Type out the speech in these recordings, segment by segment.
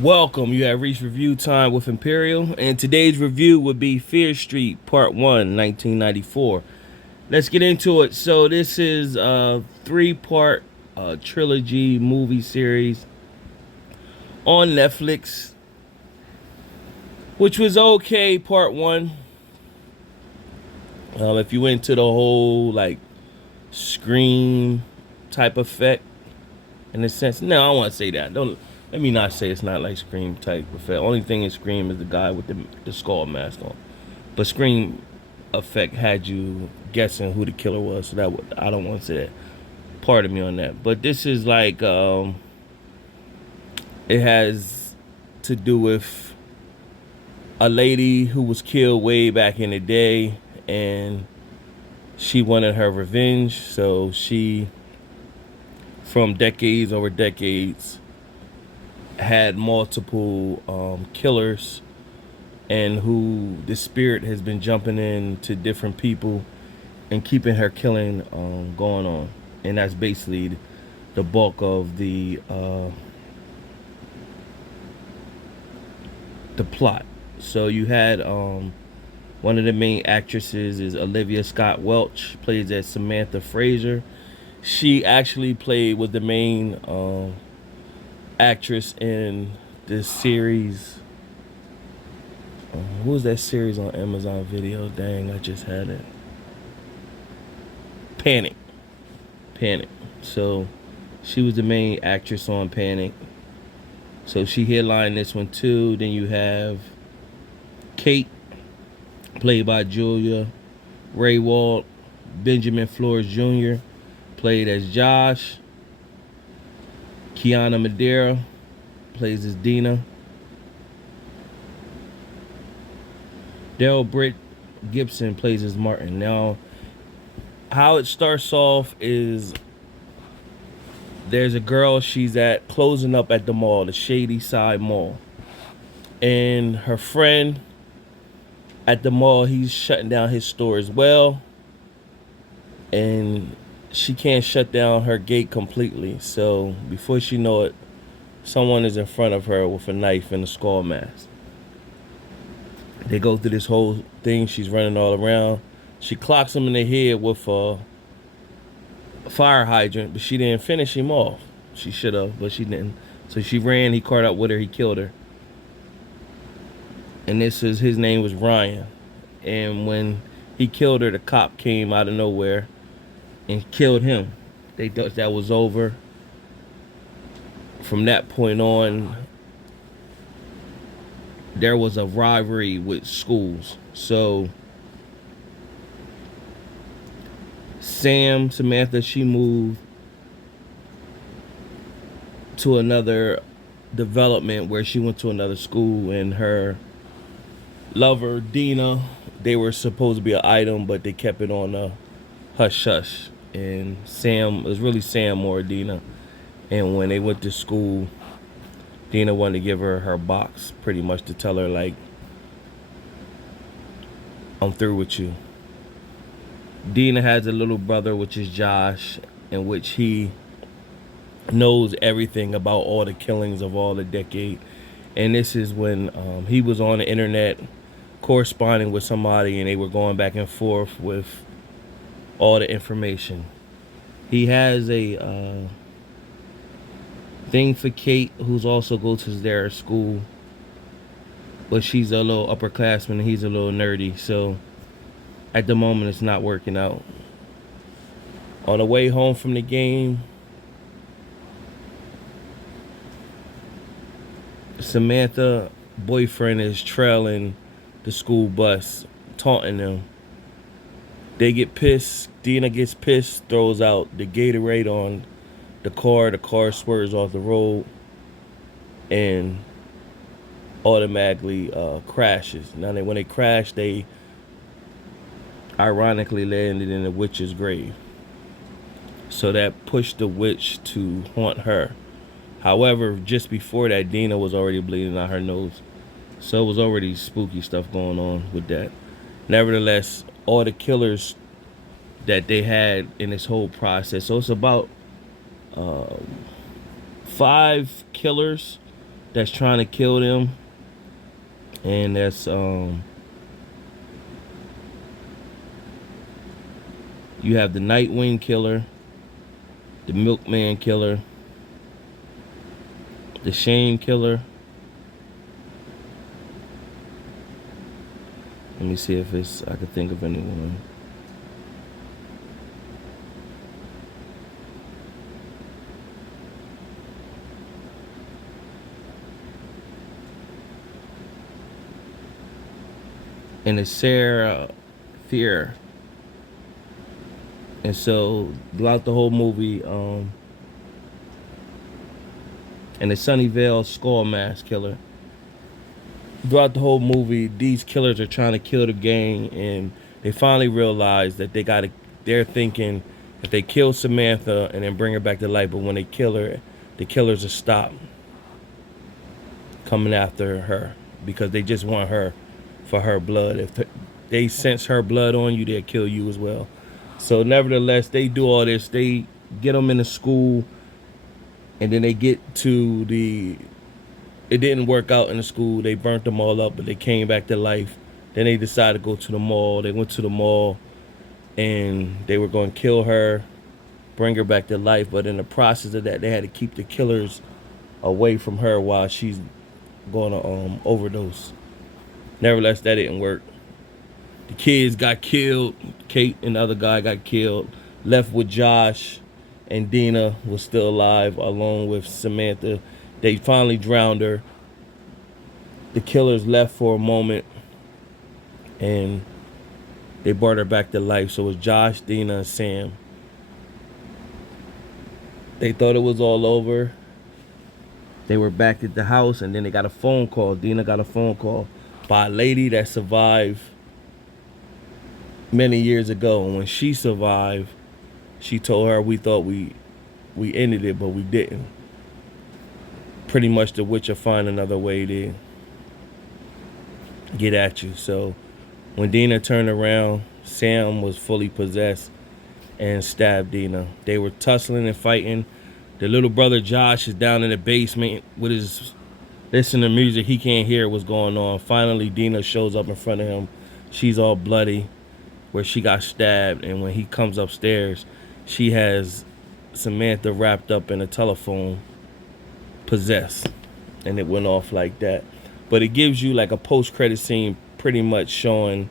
Welcome, you have reached review time with Imperial, and today's review would be Fear Street Part 1, 1994. Let's get into it. So this is a three-part trilogy movie series on Netflix, which was okay, Part 1. If you went to the whole, like, Scream type effect, in a sense. No, I don't want to say that. Don't let me not say it's not like Scream type effect. Only thing in Scream is the guy with the skull mask on. But Scream effect had you guessing who the killer was. So I don't want to say that. Pardon me on that. But this is like it has to do with a lady who was killed way back in the day, and she wanted her revenge. So she, from decades over decades, had multiple killers, and who the spirit has been jumping in to different people and keeping her killing going on. And that's basically the bulk of the plot. So you had one of the main actresses is Olivia Scott Welch, plays as Samantha Fraser. She actually was the main actress in this series. What was that series on Amazon Video? Dang, I just had it. Panic. Panic. So she was the main actress on Panic. So she headlined this one too. Then you have Kate, played by Julia Raywald. Benjamin Flores Jr., played as Josh. Kiana Madeira plays as Dina. Daryl Britt Gibson plays as Martin. Now, how it starts off is there's a girl, she's at closing up at the mall, the Shadyside Mall. And her friend at the mall, he's shutting down his store as well. And she can't shut down her gate completely. So before she know it, someone is in front of her with a knife and a skull mask. They go through this whole thing. She's running all around. She clocks him in the head with a fire hydrant, but she didn't finish him off. She should have, but she didn't. So she ran. He caught up with her. He killed her. And his name was Ryan. And when he killed her, the cop came out of nowhere and killed him. They thought that was over. From that point on, there was a rivalry with schools. So Samantha, she moved to another development where she went to another school, and her lover, Dina, they were supposed to be an item, but they kept it on a hush hush. And Sam, it was really Sam or Dina. And when they went to school, Dina wanted to give her box, pretty much to tell her, like, I'm through with you. Dina has a little brother, which is Josh, in which he knows everything about all the killings of all the decade. And this is when he was on the internet corresponding with somebody, and they were going back and forth with all the information. He has a thing for Kate, who's also goes to their school, but she's a little upperclassman and he's a little nerdy. So at the moment, it's not working out. On the way home from the game, Samantha boyfriend is trailing the school bus, taunting them. They get pissed. Dina gets pissed, throws out the Gatorade on the car. The car swerves off the road and automatically crashes. Now, when they crash, they ironically landed in the witch's grave. So that pushed the witch to haunt her. However, just before that, Dina was already bleeding out her nose. So it was already spooky stuff going on with that. Nevertheless, all the killers that they had in this whole process. So it's about 5 killers that's trying to kill them, and that's you have the Nightwing killer, the Milkman killer, the Shane killer. Let me see if I could think of anyone. And it's Sarah Fear. And so throughout the whole movie, and the Sunnyvale Skull Mask killer. Throughout the whole movie, these killers are trying to kill the gang, and they finally realize that they're thinking if they kill Samantha and then bring her back to life, but when they kill her, the killers will stop coming after her because they just want her for her blood. If they sense her blood on you, they'll kill you as well. So nevertheless, they do all this. They get them in the school, and then they get to it didn't work out in the school. They burnt them all up, but they came back to life. Then they decided to go to the mall. They went to the mall, and they were going to kill her, bring her back to life. But in the process of that, they had to keep the killers away from her while she's going to overdose. Nevertheless, that didn't work. The kids got killed. Kate and the other guy got killed. Left with Josh, and Dina was still alive along with Samantha. They finally drowned her. The killers left for a moment, and they brought her back to life. So it was Josh, Dina, and Sam. They thought it was all over. They were back at the house, and then they got a phone call. Dina got a phone call by a lady that survived many years ago. And when she survived, she told her, we thought we ended it, but we didn't. Pretty much the witch will find another way to get at you. So when Dina turned around, Sam was fully possessed and stabbed Dina. They were tussling and fighting. The little brother Josh is down in the basement with his listening to music. He can't hear what's going on. Finally, Dina shows up in front of him. She's all bloody where she got stabbed, and when he comes upstairs, she has Samantha wrapped up in a telephone, possessed, and it went off like that. But it gives you like a post-credit scene pretty much showing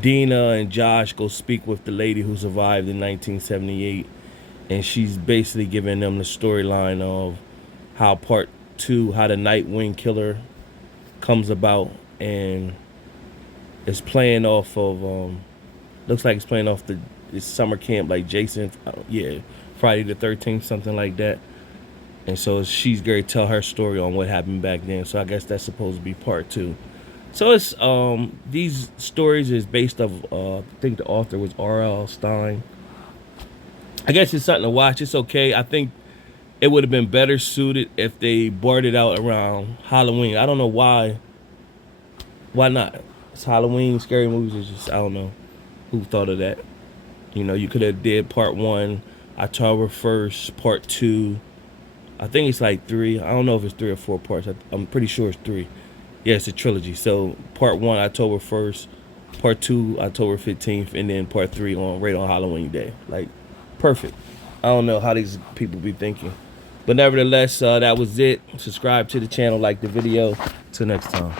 Dina and Josh go speak with the lady who survived in 1978, and she's basically giving them the storyline of how part 2, how the Nightwing killer comes about, and it's playing off of looks like it's playing off this summer camp, like Jason, Friday the 13th, something like that. And so she's going to tell her story on what happened back then. So I guess that's supposed to be part 2. So it's these stories is based off I think the author was R.L. Stein. I guess it's something to watch. It's okay. I think it would have been better suited if they brought it out around Halloween. I don't know why. Why not? It's Halloween. Scary movies is just, I don't know who thought of that. You know, you could have did part 1 October 1st, part 2. I think it's like 3. I don't know if it's 3 or 4 parts. I'm pretty sure it's 3. Yeah, it's a trilogy. So part 1 October 1st, part 2 October 15th, and then part 3 right on Halloween Day. Like, perfect. I don't know how these people be thinking. But nevertheless, that was it. Subscribe to the channel, like the video. Till next time.